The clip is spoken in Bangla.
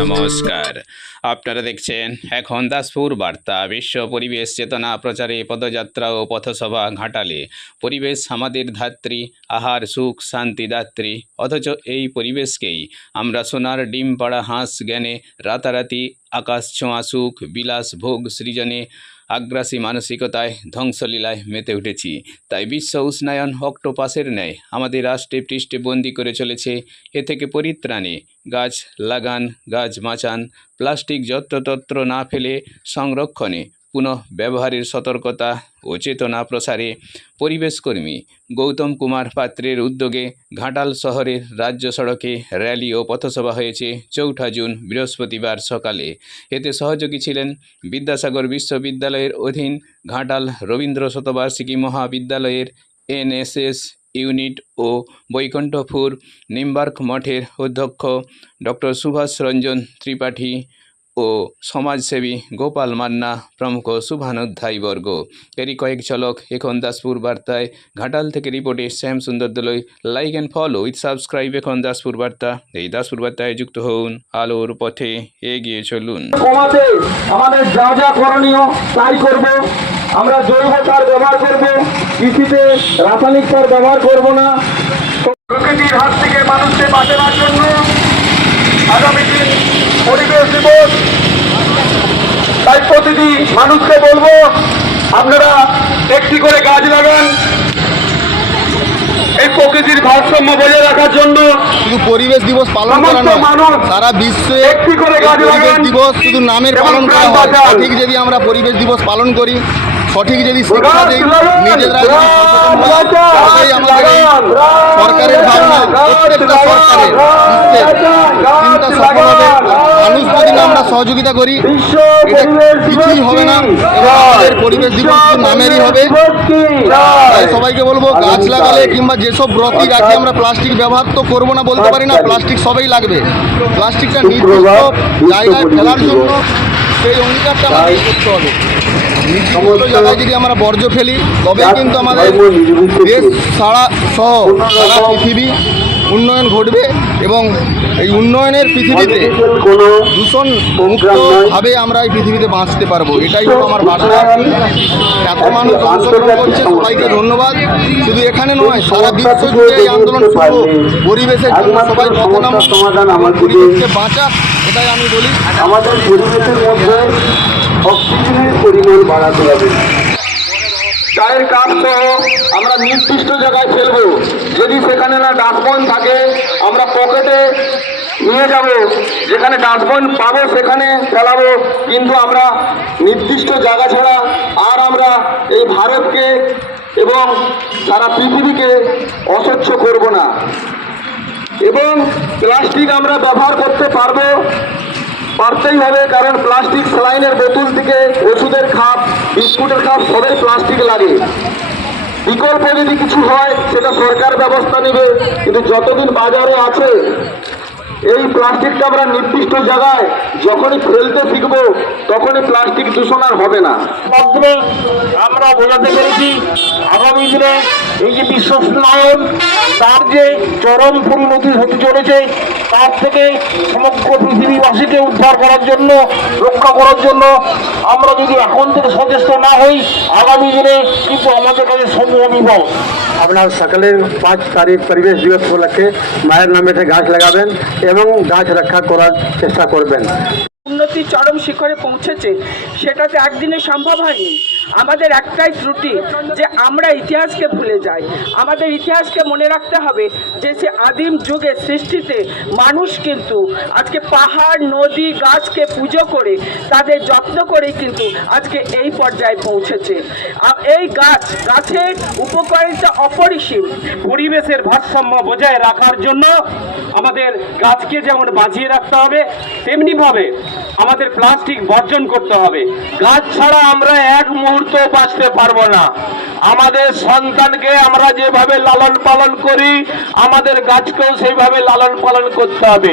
নমস্কার, আপনারা দেখছেন এখন দাসপুর বার্তা। বিশ্ব পরিবেশ চেতনা প্রচারে পদযাত্রা ও পথসভা ঘাটালে। পরিবেশ আমাদের ধাত্রী, আহার সুখ শান্তি দাত্রী, অথচ এই পরিবেশকেই আমরা সোনার ডিম পাড়া হাঁস জ্ঞানে রাতারাতি আকাশ ছোঁয়া সুখ বিলাস ভোগ সৃজনে আগ্রাসী মানসিকতায় ধ্বংসলীলায় মেতে উঠেছি। তাই বিশ্ব উষ্ণায়ন অক্টোপাসের ন্যায় আমাদের রাষ্ট্রে পৃষ্ঠে বন্দি করে চলেছে। এ থেকে পরিত্রাণে গাছ লাগান, গাছ বাঁচান, প্লাস্টিক যত্রতত্র না ফেলে সংরক্ষণে পুনঃ ব্যবহারের সতর্কতা ও চেতনা প্রসারে পরিবেশকর্মী গৌতম কুমার পাত্রের উদ্যোগে ঘাটাল শহরের রাজ্য সড়কে র্যালি ও পথসভা হয়েছে 4 জুন বৃহস্পতিবার সকালে। এতে সহযোগী ছিলেন বিদ্যাসাগর বিশ্ববিদ্যালয়ের অধীন ঘাটাল রবীন্দ্র শতবার্ষিকী মহাবিদ্যালয়ের NSS ইউনিট ও বৈকুণ্ঠপুর নিম্বার্ক মঠের অধ্যক্ষ ডক্টর সুভাষ রঞ্জন ত্রিপাঠী ও সমাজসেবী গোপাল মান্না প্রমুখ শুভানুধ্যায়ীবর্গ। এরই কয়েক ঝলক এখন দাসপুর বার্তায়। ঘাটাল থেকে রিপোর্টে শ্যাম সুন্দর দলই। Like and follow with subscribe এখন দাসপুর বার্তা। এই দাসপুর বার্তায় যুক্ত হন, আলোর পথে এগিয়ে চলুন। কমাতে আমাদের যা যা করণীয় তাই করব। আমরা জৈব সার ব্যবহার করব, কৃষিতে রাসায়নিক সার ব্যবহার করব না। প্রকৃতির হাত থেকে মানুষকে বাঁচানোর জন্য আগামী দিন পরিবেশ দিবস। তাই প্রতিটি মানুষকে বলবো, আপনারা একটি করে গাছ লাগান। এই প্রকৃতির ভারসাম্য বজায় রাখার জন্য শুধু পরিবেশ দিবস পালন করা নয়, সারা বিশ্বে পরিবেশ দিবস শুধু নামের পালন করা হয়। সঠিক যদি আমরা পরিবেশ দিবস পালন করি, সঠিক যদি শিক্ষা দিই, নিজেরা যদি সচেতন হই, তবেই আমাদের এই সরকারের ভাবনা, প্রত্যেকটা সরকারের চিন্তা সফল হবে। মানুষ যদি না আমরা সহযোগিতা করি, এটা কিছুই হবে না এবং আমাদের পরিবেশ দিবস শুধু নামেরই হবে। তাই সবাইকে বলবো, গাছ লাগালে কিংবা যেসব ব্রতই রাখি আমরা, প্লাস্টিক ব্যবহার তো করবো না বলতে পারি না, প্লাস্টিক সবাই লাগবে। প্লাস্টিকটা নির্দিষ্ট জায়গায় ফেলার জন্য সেই অঙ্গীকারটা আমাদের করতে হবে। নির্দিষ্ট জায়গায় যদি আমরা বর্জ্য ফেলি, তবেই কিন্তু আমাদের দেশ সারা সহ সারা পৃথিবী উন্নয়ন ঘটবে এবং এই উন্নয়নের পৃথিবীতে দূষণ মুক্তভাবে আমরা এই পৃথিবীতে বাঁচতে পারবো। এটাই হলো আমার বার্তা। এত মানুষ অংশগ্রহণ করছে, সবাইকে ধন্যবাদ। শুধু এখানে নয়, সারা বিশ্ব জুড়ে এই আন্দোলন শুরু। পরিবেশের জন্য সবাই পথে নামুন, পরিবেশকে বাঁচাক, এটাই আমি বলি। আমাদের পরিবেশের মধ্যে অক্সিজেনের পরিমাণ বাড়াতে হবে। চায়ের কাপ সহ আমরা নির্দিষ্ট জায়গায় ফেলবো। যদি সেখানে না ডাস্টবিন থাকে, আমরা পকেটে নিয়ে যাব, যেখানে ডাস্টবিন পাবো সেখানে ফেলাবো। কিন্তু আমরা নির্দিষ্ট জায়গা ছাড়া আর আমরা এই ভারতকে এবং সারা পৃথিবীকে অস্বচ্ছ করব না। এবং প্লাস্টিক আমরা ব্যবহার করতে পারতেই হবে, কারণ প্লাস্টিক স্যালাইনের বোতল থেকে ওষুধের খাপ, বিস্কুটের খাপ সবই প্লাস্টিক লাগে। বিকল্প যদি কিছু হয় সেটা সরকার ব্যবস্থা নেবে, কিন্তু যতদিন বাজারে আছে এই প্লাস্টিকটা আমরা নির্দিষ্ট জায়গায় যখনই ফেলতে শিখবো, তখনই প্লাস্টিক দূষণ আর হবে না। মাধ্যমে আমরা বোঝাতে পেরেছি আগামী দিনে এই যে বিশ্ব উষ্ণায়ন তার যে চরম পরিণতি হতে চলেছে, তার থেকে সমগ্র পৃথিবীবাসীকে উদ্ধার করার জন্য, রক্ষা করার জন্য আমরা যদি এখন থেকে সচেষ্ট না হই, আগামী দিনে কিন্তু আমাদের কাছে সমূহ বিপদ। আপনার সকালের 5 তারিখ পরিবেশ দিবস উপলক্ষে মায়ের নামে গাছ লাগাবেন এবং গাছ রক্ষা করার চেষ্টা করবেন। উন্নতি চরম শিখরে পৌঁছেছে, সেটাতে একদিনে সম্ভব হয়নি। আমাদের একটাই ত্রুটি যে আমরা ইতিহাসকে ভুলে যাই। আমাদের ইতিহাসকে মনে রাখতে হবে যে সে আদিম যুগের সৃষ্টিতে মানুষ কিন্তু আজকে পাহাড় নদী গাছকে পুজো করে তাদের যত্ন করেই কিন্তু আজকে এই পর্যায়ে পৌঁছেছে। এই গাছের উপকারিতা অপরিসীম। পরিবেশের ভারসাম্য বজায় রাখার জন্য আমাদের গাছকে যেমন বাঁচিয়ে রাখতে হবে, তেমনিভাবে আমাদের প্লাস্টিক বর্জন করতে হবে। গাছ ছাড়া আমরা এক মুহূর্ত বাঁচতে পারবো না। আমাদের সন্তানকে আমরা যেভাবে লালন পালন করি, আমাদের গাছকেও সেইভাবে লালন পালন করতে হবে।